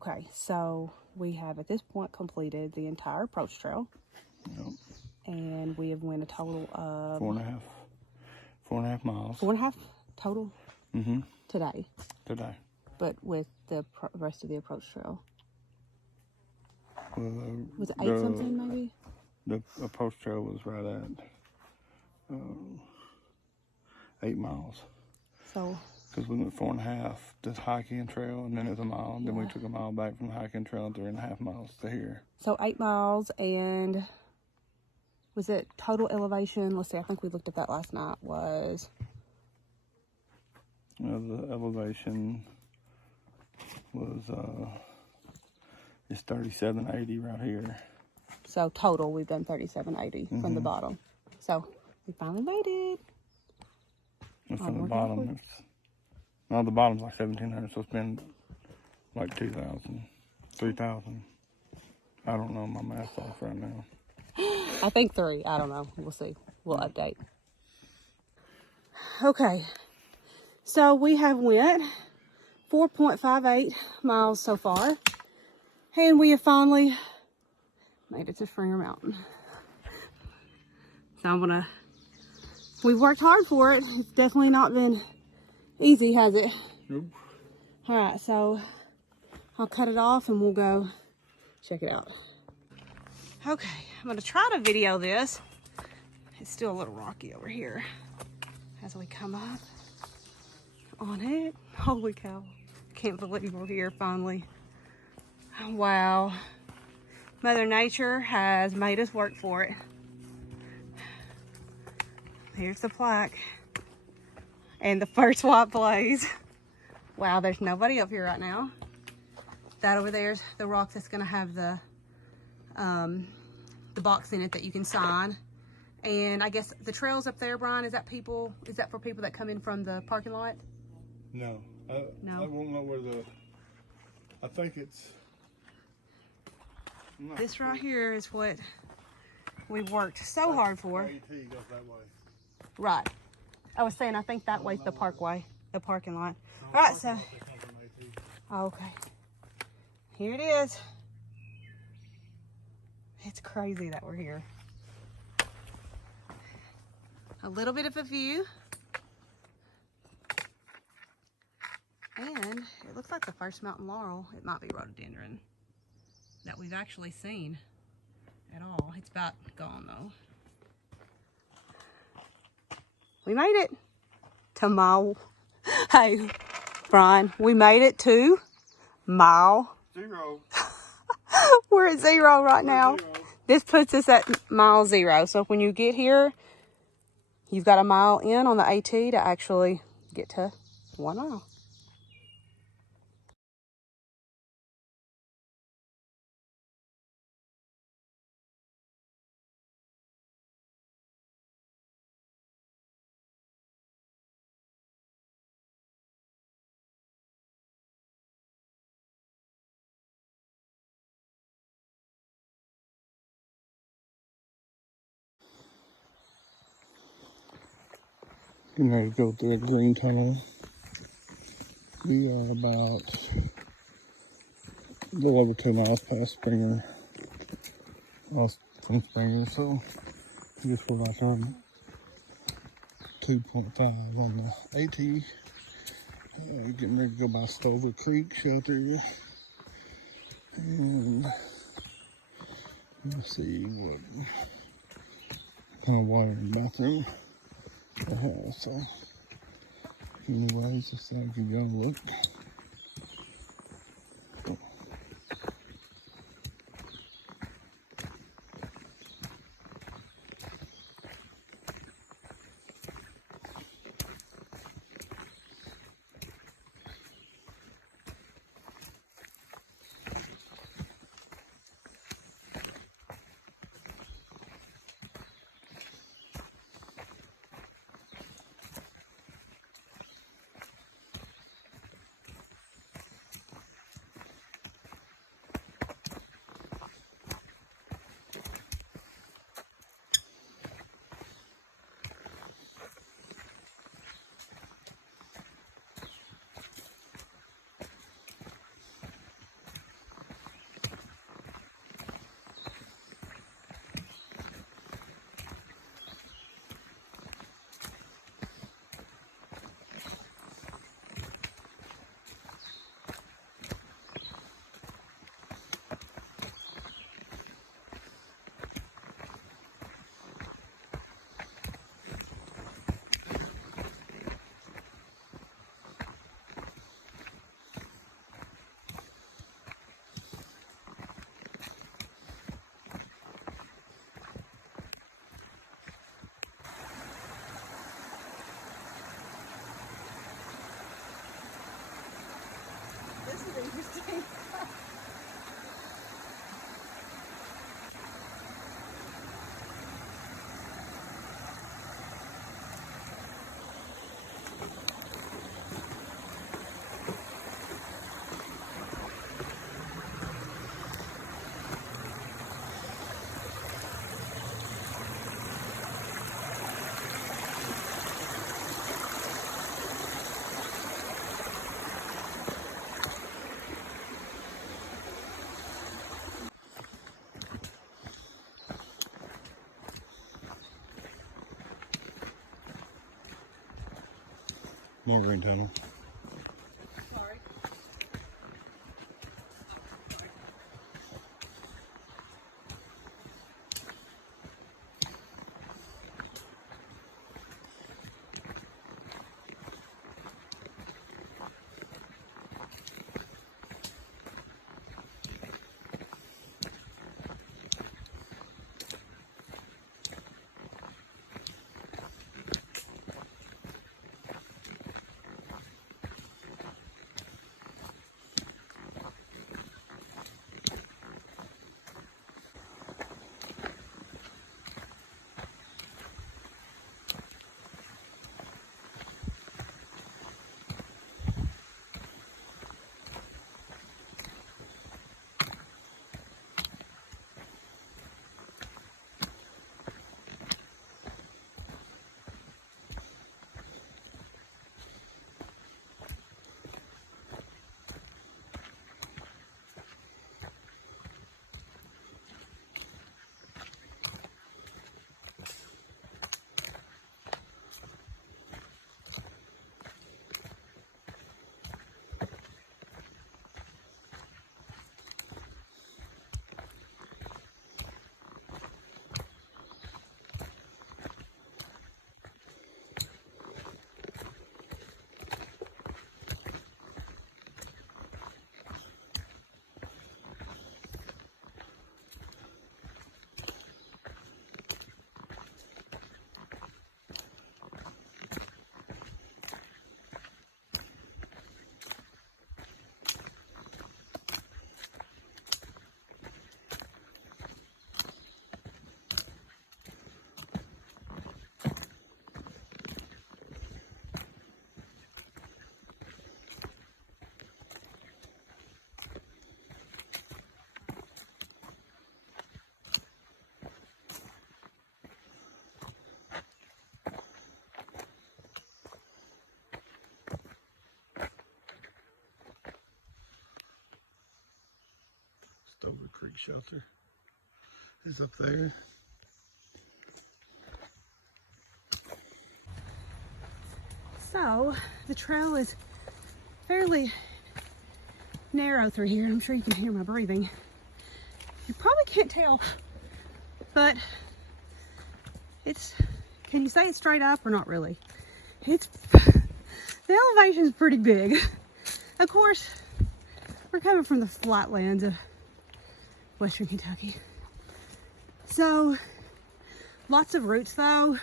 Okay, so we have at this point completed the entire approach trail. Yep. And we have went a total of 4.5 miles. 4.5 total Today. But with the rest of the approach trail. Was it 8 something maybe? The approach trail was right at 8 miles. So. Because we went 4.5 to hiking trail, and then it was a mile. And then we took a mile back from the hiking trail and 3.5 miles to here. So 8 miles, and was it total elevation? Let's see, I think we looked at that last night. Was the elevation was it's 3780 right here. So total, we've done 3780 from the bottom. So we finally made it. And from the bottom, the bottom's like 1,700, so it's been like 2,000, 3,000. I don't know, my math's off right now. I think 3. I don't know. We'll see. We'll update. Okay. So we have went 4.58 miles so far. And we have finally made it to Springer Mountain. So we've worked hard for it. It's definitely not been easy, has it? Nope. All right, so I'll cut it off and we'll go check it out. Okay, I'm gonna try to video this. It's still a little rocky over here as we come up on it. Holy cow, can't believe we're here finally. Wow, Mother Nature has made us work for it. Here's the plaque and the first white blaze. Wow, there's nobody up here right now. That over there's the rock that's gonna have the box in it that you can sign. And I guess the trails up there, Brian, is that for people that come in from the parking lot? No. No. I won't know where I think it's... This right here is what we worked so hard for. AT goes that way. Right. I was saying, I think that way's the parkway, the parking lot. All right, so... Okay. Here it is. It's crazy that we're here. A little bit of a view. And it looks like the first mountain laurel. It might be rhododendron that we've actually seen at all. It's about gone though. We made it to mile. Hey, Brian, we made it to mile 0. We're at 0 right now. 0. This puts us at mile 0. So when you get here, you've got a mile in on the AT to actually get to 1 mile. Getting ready to go through a green tunnel. We are about a little over 2 miles past Springer. From Springer, so I guess we're like on 2.5 on the AT. Getting ready to go by Stover Creek Shelter. And let's see what kind of water and bathroom it has. So anyways, just like you go look. interesting. More green tunnel. Sorry. Stover Creek Shelter is up there. So the trail is fairly narrow through here. I'm sure you can hear my breathing. You probably can't tell, but it's, can you say it's straight up or not really? It's, the elevation's pretty big. Of course, we're coming from the flatlands of Western Kentucky. So, lots of roots though,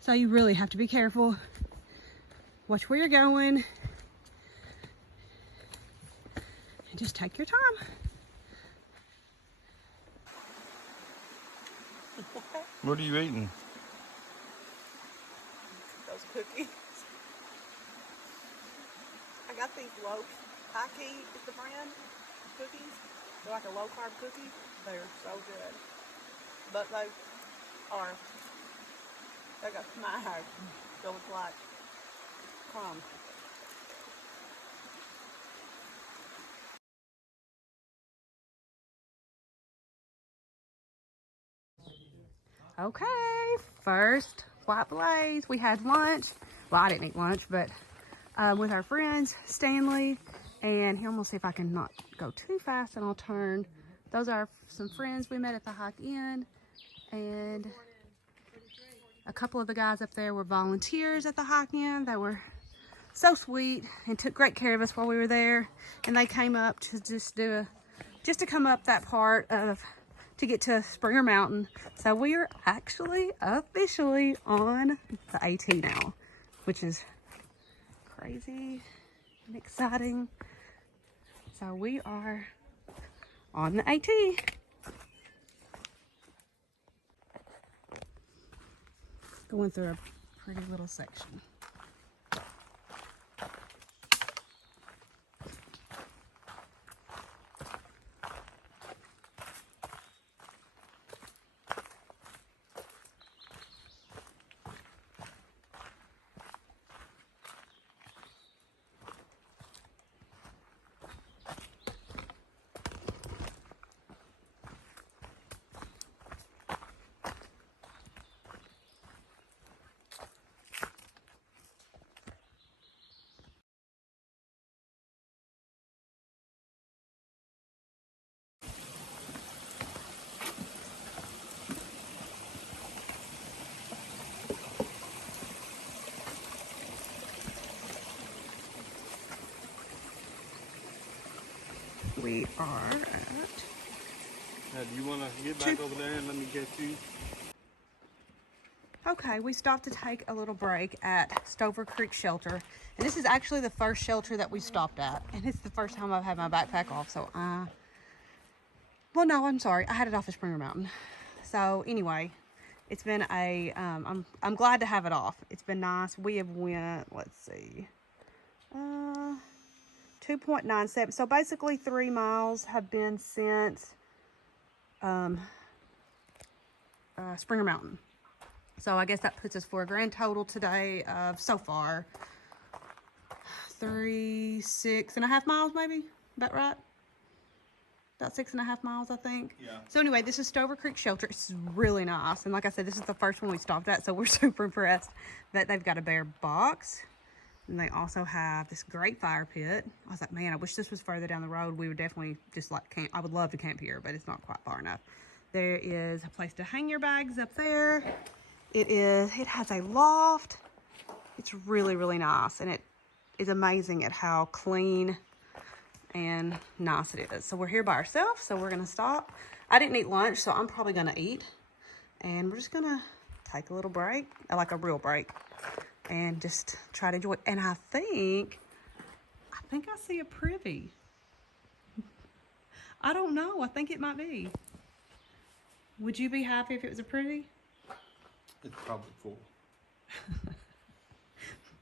so you really have to be careful. Watch where you're going. And just take your time. What are you eating? Those cookies. I got these low, high key is the brand cookies. They're like a low carb cookie. They're so good. But they got smashed. They look like crumbs. Okay, first White Blaze. We had lunch. Well, I didn't eat lunch, but with our friends, Stanley. And here, I'm gonna see if I can not go too fast and I'll turn. Those are some friends we met at the Hike Inn. And a couple of the guys up there were volunteers at the Hike Inn. They were so sweet and took great care of us while we were there. And they came up to just to come up that part of, to get to Springer Mountain. So we are actually officially on the AT now, which is crazy and exciting. So we are on the AT. Going through a pretty little section. We are at... do you want to get back over there and let me get you? Okay, we stopped to take a little break at Stover Creek Shelter. And this is actually the first shelter that we stopped at. And it's the first time I've had my backpack off, so well, no, I'm sorry. I had it off at Springer Mountain. So anyway, it's been a, I'm glad to have it off. It's been nice. We have went, let's see, 2.97. So basically 3 miles have been since Springer Mountain. So I guess that puts us for a grand total today of so far 6.5 miles, maybe. About right? About 6.5 miles, I think. Yeah. So anyway, this is Stover Creek Shelter. It's really nice. And like I said, this is the first one we stopped at, so we're super impressed that they've got a bear box. And they also have this great fire pit. I was like, man, I wish this was further down the road. We would definitely just like camp. I would love to camp here, but it's not quite far enough. There is a place to hang your bags up there. It has a loft. It's really, really nice. And it is amazing at how clean and nice it is. So we're here by ourselves, so we're gonna stop. I didn't eat lunch, so I'm probably gonna eat. And we're just gonna take a little break, like a real break, and just try to enjoy it. And I think I see a privy. I don't know, I think it might be. Would you be happy if it was a privy? It's probably full.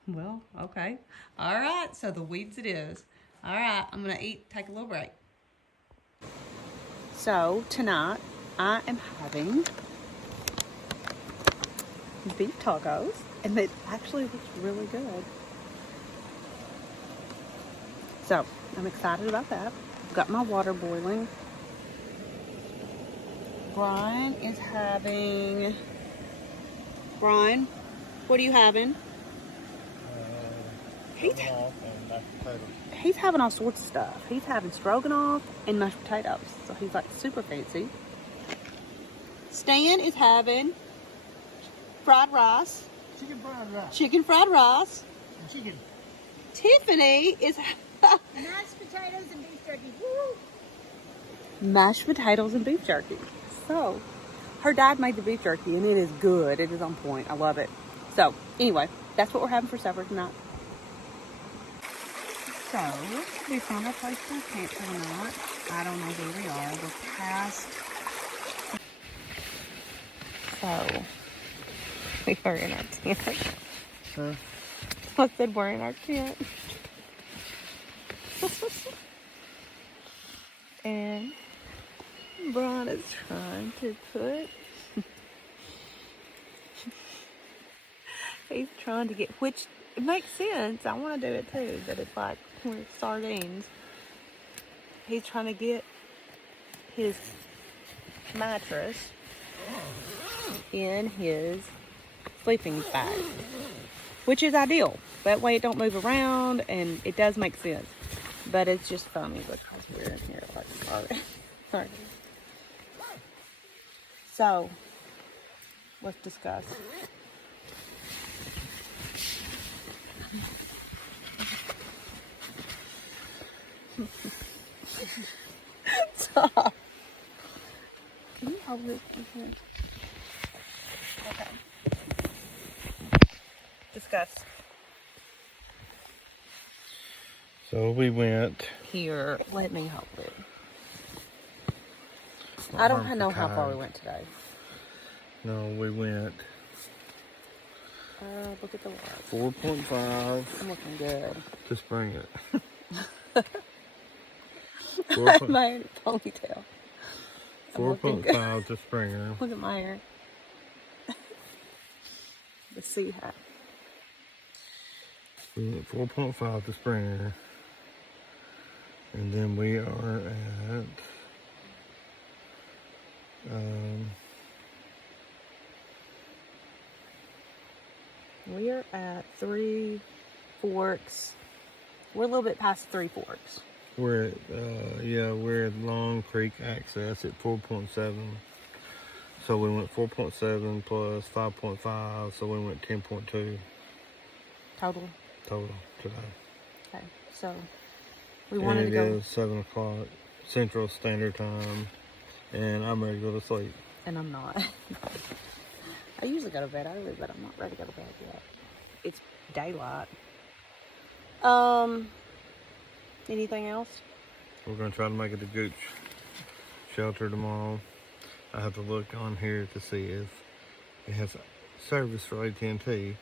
Well, okay. All right, so the weeds it is. All right, I'm gonna eat, take a little break. So tonight I am having beef tacos, and it actually looks really good. So I'm excited about that. I've got my water boiling. Brian is having, Brian, what are you having? He's having all sorts of stuff. He's having stroganoff and mashed potatoes. So he's like super fancy. Stan is having fried rice. Chicken fried rice. Chicken fried rice. And chicken. Tiffany is Mashed potatoes and beef jerky. Woo! mashed potatoes and beef jerky. So her dad made the beef jerky and it is good. It is on point. I love it. So anyway, that's what we're having for supper tonight. So, we found our place to camp for the night. I don't know where we are. We're past. So, we are in our tent. Huh? I said we're in our tent. And Brian is trying to put... He's trying to get... Which, it makes sense. I want to do it too. But it's like... with sardines. He's trying to get his mattress in his sleeping bag, which is ideal. That way it don't move around and it does make sense. But it's just funny because we're in here like sorry. So let's discuss. Stop. Can you hold it? Okay. Discuss. So we went. Here, let me hold it. I don't know how far we went today. No, we went. Look at the watch. 4.5. I'm looking good. To spring it. I have my hair in a ponytail. 4.5 to Springer. Look at my hair. The sea hat. We went 4.5 to Springer. And then we are at we are at Three Forks. We're a little bit past Three Forks. we're at we're at Long Creek Access at 4.7. So we went 4.7 plus 5.5, so we went 10.2 Total. today. Okay, so we wanted to go. It is 7 o'clock Central Standard Time, and I'm ready to go to sleep. And I'm not. I usually go to bed early, but I'm not ready to go to bed yet. It's daylight. Anything else? We're gonna try to make it to Gooch Shelter tomorrow. I have to look on here to see if it has service for AT&T.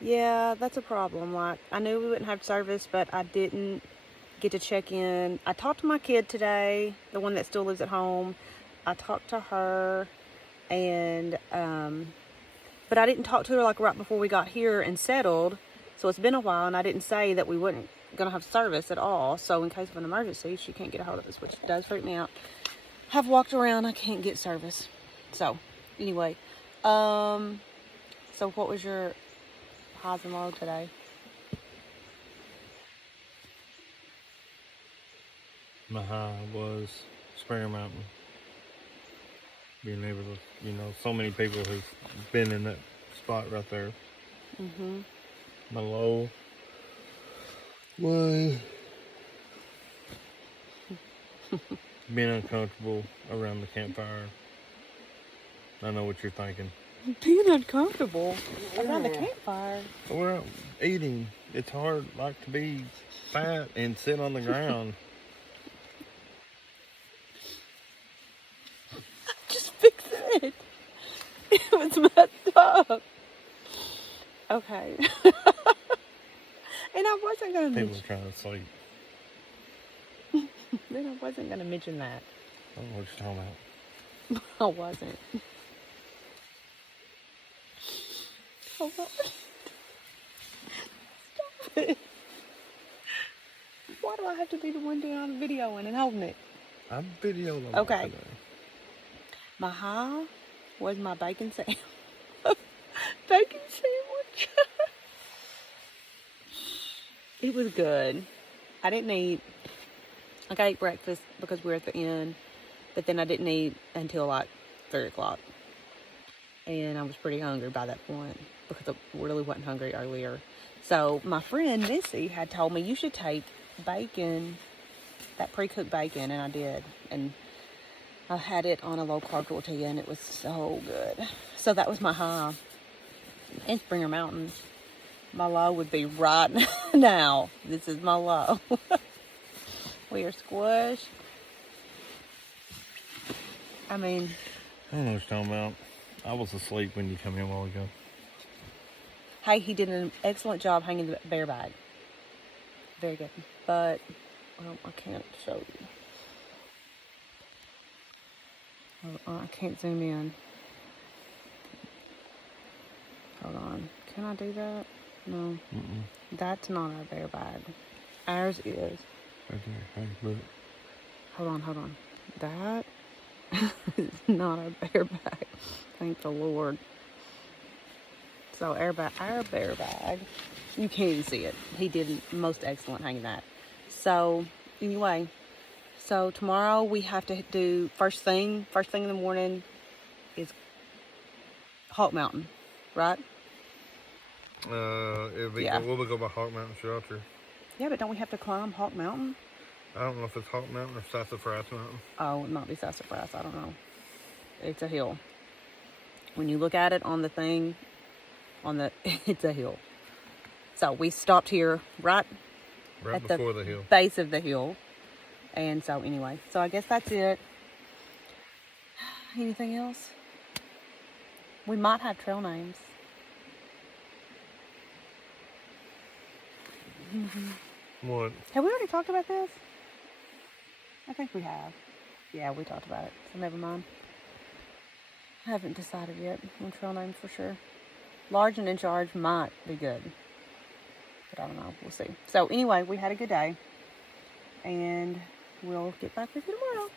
Yeah, that's a problem. Like, I knew we wouldn't have service, but I didn't get to check in. I talked to my kid today, the one that still lives at home. I talked to her, and but I didn't talk to her like right before we got here and settled. So it's been a while, and I didn't say that we weren't gonna have service at all. So in case of an emergency, she can't get a hold of us, which does freak me out. Have walked around, I can't get service. So anyway, so what was your highs and lows today? My high was Springer Mountain. Being able to, so many people who've been in that spot right there. Mm-hmm. My low was being uncomfortable around the campfire. I know what you're thinking. Being uncomfortable around the campfire. We're out eating. It's hard, to be fat and sit on the ground. Just fix it. It was messed up. Okay. And I wasn't gonna. People are trying to sleep. Then I wasn't gonna mention that. I don't know what you're talking about. I wasn't. Hold on. Stop it. Why do I have to be the one doing the videoing and holding it? I'm videoing. Okay. Today. My high was my bacon sandwich. Bacon sandwich. It was good. I didn't eat. I ate breakfast because we were at the inn, but then I didn't eat until like 3 o'clock. And I was pretty hungry by that point because I really wasn't hungry earlier. So my friend Missy had told me you should take bacon, that pre-cooked bacon, and I did. And I had it on a low-carb tortilla, and it was so good. So that was my high. And Springer Mountain. My low would be right now. This is my low. We are squished. I mean, I don't know what you're talking about. I was asleep when you come in a while ago. hey, he did an excellent job hanging the bear bag. Very good. But, well, I can't show you. I can't zoom in. Hold on. Can I do that? No. Mm-mm. That's not our bear bag. Ours is. Right there. Hey, look. Hold on. That is not our bear bag. Thank the Lord. So our bear bag, you can't even see it. He did most excellent hanging that. So anyway, so tomorrow we have to do first thing in the morning is Hawk Mountain, right? We'll go by Hawk Mountain Shelter. Yeah, but don't we have to climb Hawk Mountain? I don't know if it's Hawk Mountain or Sassafras Mountain. Oh, it might be Sassafras. I don't know. It's a hill. When you look at it on the thing, it's a hill. So we stopped here, right? Right at before the hill. base of the hill. And so anyway, so I guess that's it. Anything else? We might have trail names. What? Have we already talked about this? I think we have. Yeah, we talked about it, so never mind. I haven't decided yet on trail names for sure. Large and in charge might be good. But I don't know. We'll see. So anyway, we had a good day. And we'll get back with you tomorrow.